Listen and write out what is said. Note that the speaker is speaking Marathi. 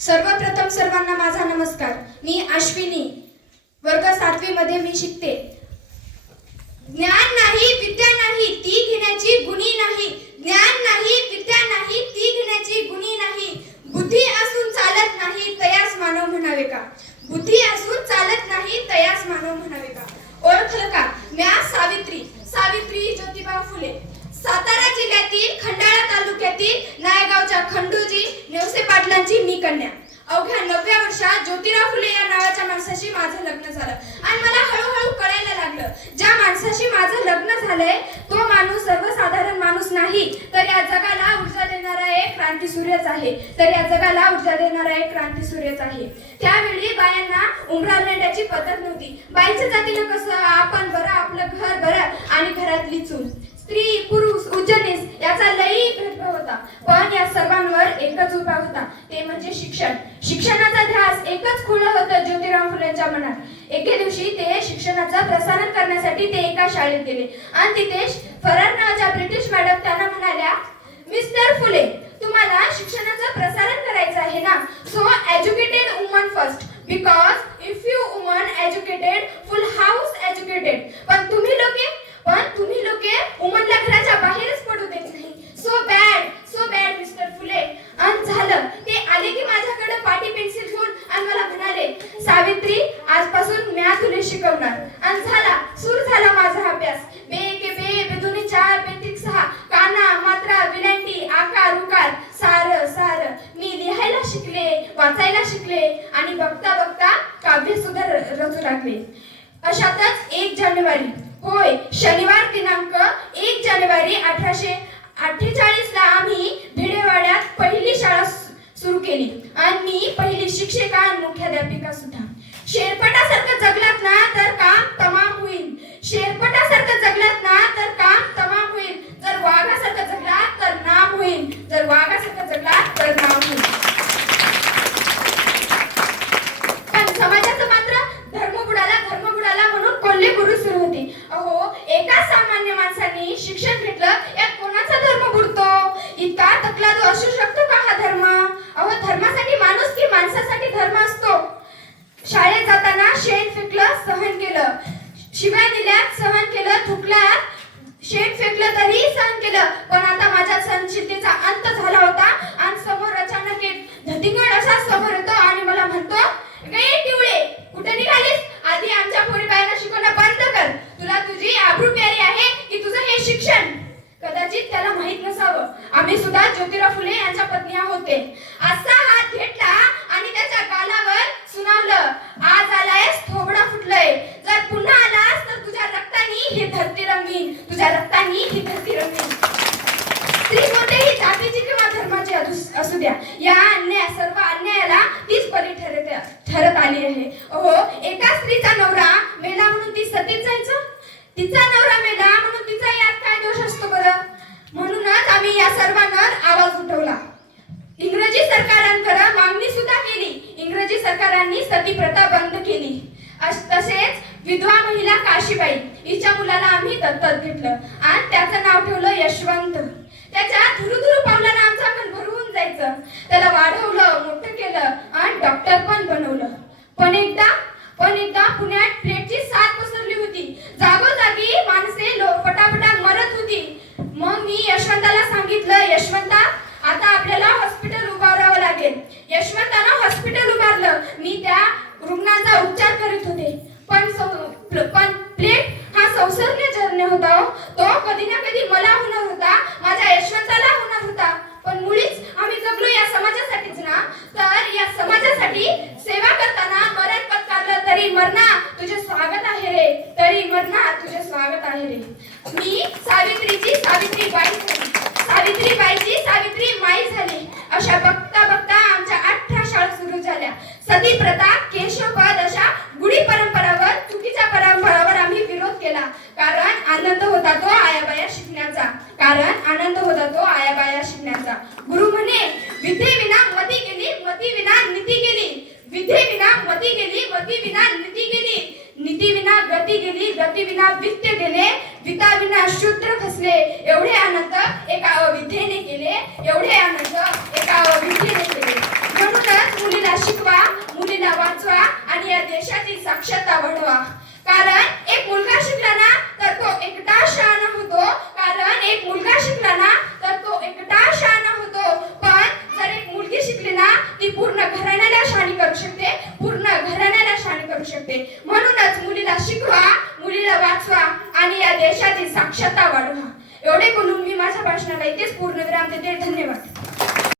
सर्वप्रथम सर्वांना माझा नमस्कार। मी अश्विनी, वर्ग 7वी मध्ये मी शिकते। ज्ञान नाही विद्या नाही ती घेण्याची गुणी नाही, ज्ञान नाही विद्या नाही ती घेण्याची गुणी नाही, बुद्धी असून चालत नाही तयास मानव म्हणावे का, बुद्धी असून चालत नाही तयास मानव म्हणावे का। ओळखलं का? म्या सावित्री, सावित्री ज्योतिबा फुले, सातारा जिल्ह्यातील खंडाळा तालुक्यातील नायगावच्या खंडूजी नेवसे पाटलांची मी कन्या। अवघ्या 9व्या वर्षात ज्योतिराव फुले या नावाच्या माणसाशी माझं लग्न झालं आणि मला हळूहळू कळायला लागलं ज्या माणसाशी माझं लग्न झालंय तो माणूस सर्वसाधारण माणूस नाही, तर या जगाला ऊर्जा देणारा एक क्रांतीसूर्यच आहे, तर या जगाला ऊर्जा देणारा एक क्रांतीसूर्यच आहे। त्यावेळी बायांना उंबरावर नेण्याची पद्धत नव्हती। बाईच्या जातीला कसं आपण बरं, आपलं घर बरं आणि घरातली चूल, स्त्री पुरुष उच्च-नीच याचा लई भेदभाव होता, पण या सर्वांवर एकच उपाय होता, ते म्हणजे शिक्षण। शिक्षणाचा ध्यास एकच खुलं होतं ज्योतिराव फुलेंच्या मनात। एके दिवशी ते शिक्षणाचं प्रसारण करण्यासाठी ते एका शाळेत गेले आणि तिथे फरार नावाच्या ब्रिटिश मॅडम त्यांना म्हणाल्या, मिस्टर फुले, तुम्हाला शिक्षणाचं प्रसारण करायचं आहे ना, so educated woman first, because if you woman educated full house educated. पण तुम्ही लोके वुमनला घराच्या बाहेरच पडू देत नाही। सो बॅड मिस्टर फुले। आणि झालं ते आले की माझ्याकडे पाटी पेन्सिल घेऊन आणि मला म्हणाले, सावित्री, आजपासून म्या तुला शिकवणार। आणि सुरू झाला माझा अभ्यास। बे एके बे, बेदोनी 4, बेतिक 6, काना मात्रा विलांटी आकार उकार सार मी लिहायला शिकले, वाचायला शिकले आणि बघता बघता काव्य सुद्धा रचू लागले। अशातच 1 जानेवारी, होय शनिवार दिनांक 1 जानेवारी 1848 ला आम्ही भिडेवाड्यात पहिली शाळा सुरू केली आणि मी पहिली शिक्षिका आणि मुख्याध्यापिका सुद्धा। शेरपटासारखं जगलात ना तर काम तमाम होईल, शेरपटासारखं जगलात ना तर काम तमाम होईल, जर वाघासारखं जगलात तर नाम होईल, जर वाघासारखं जगलात तर नाम होईल। पण समाजाचं मात्र धर्म बुडाला म्हणून कोल्हे गुरु सुरू होते। अहो, एका सामान्य माणसाने शिक्षण घेतलं यात कोणाचा धर्म बुडतो? इतका तकला तो असू शकतो का हा धर्म? अहो, धर्मासाठी माणूस की माणसासाठी धर्म असतो? शाळेत जाताना शेण फेकलं सहन केलं, शिव्या दिल्यात सहन केलं, थुकलात शेण फेकलं तरी सहन केलं, पण आता माझ्या सहनशीलतेचा अंत झाला होता आणि समोर अचानक एक धतिंगड असा समोर येतो आणि मला म्हणतो, गे टिवळे, कुठे निघालीस? आधी आमच्या पोरीबाईंना शिकवणं बंद कर, तुला तुझी आबरू प्यारी आहे की तुझं हे शिक्षण? कदाचित त्याला माहित नसावं, आम्ही सुद्धा ज्योतिराव फुले यांच्या पत्नी होते। असा हात घेतला आणि त्याच्या गालावर सुनावलं, आज आलायस थोबडा फुटलंय, जर पुन्हा आलास तर तुझ्या रक्तानी ही धरती रंगीन, तुझ्या रक्तानी ही धरती रंगीन। स्त्री कोणत्याही जातीची किंवा धर्माची असू द्या, या सर्व अन्यायाला तीच बळी ठरत आली आहे। अहो, एका स्त्रीचा नवरा मेला म्हणून ती सतीच जायचं? तिचा नवरा मेला म्हणून तिचा यात काय दोष असतो बरं? म्हणूनच आम्ही या सर्वांवर आवाज उठवला। इंग्रजी सरकारांकडे मागणी सुद्धा केली। इंग्रजी सरकारांनी सती प्रथा बंद केली। तसेच विधवा महिला काशीबाई हिच्या मुलाला आम्ही दत्तक घेतलं आणि त्याचं नाव ठेवलं यशवंत। त्याच्या धुरुधुरु पावलानं आमचं मन भरून जायचं। त्याला वाढवलं, मोठं केलं आणि डॉक्टर पण बनवलं। पण एकदा पुण्यात प्लेटची साथ पसरली होती, जागोजागी माणसे पटापटा मरत होती। मग मी यशवंताला सांगितलं, यशवंता, आता आपल्याला हॉस्पिटल उभारावं लागेल। यशवंतानं हॉस्पिटल उभारलं। मी त्या रुग्णांचा उपचार करीत होते, पण प्लेट हा संसर्गजन्य होता, तो कधी ना कधी मला होणार होता, माझ्या यशवंताला होणार होता। पण मुळीच आम्ही जगलो या समाजासाठीच ना, तर या समाजासाठी सेवा करताना मरण पत्करलं तरी मरणा तुझे स्वागत आहे रे, तरी मरणा तुझे स्वागत आहे रे। मी सावित्रीची सावित्रीबाई झाली, सावित्रीबाईची सावित्री माई झाली। अशा बघता बघता आमच्या 18 शाळा सुरू झाल्या। सती प्रथा, केशवपद अशा गुढी परंपरावर, चुकीच्या परंपरावर आम्ही विरोध केला, कारण आनंद होता तो आयाबाया शिकण्याचा, गुरु म्हणे, विद्येविना मती गेली, मतीविना नीती गेली, विद्येविना मती गेली, मतीविना नीती गेली, नीतीविना गती गेली, गतीविना वित्त गेले, वित्ताविना शूद्र खसले। एवढे आनंद एका अविद्येने केले, एवढे आनंद एका अविद्येने केले। म्हणूनच आणि या देशाची साक्षरता वाढवा. कारण एक मुलगा शिकला ना तर तो एकटा शहाणा होतो. कारण एक मुलगा शिकला ना तर तो एकटा शहाणा होतो. पण जर एक मुलगी शिकली ना ती पूर्ण घराण्याला शहाणी करू शकते. पूर्ण घराण्याला शहाणी करू शकते. म्हणूनच मुलीला शिकवा, मुलीला वाचवा आणि या देशाची साक्षरता वाढवा. एवढे बोलून मी माझ्या भाषणाला इथेच पूर्ण विराम देते. धन्यवाद.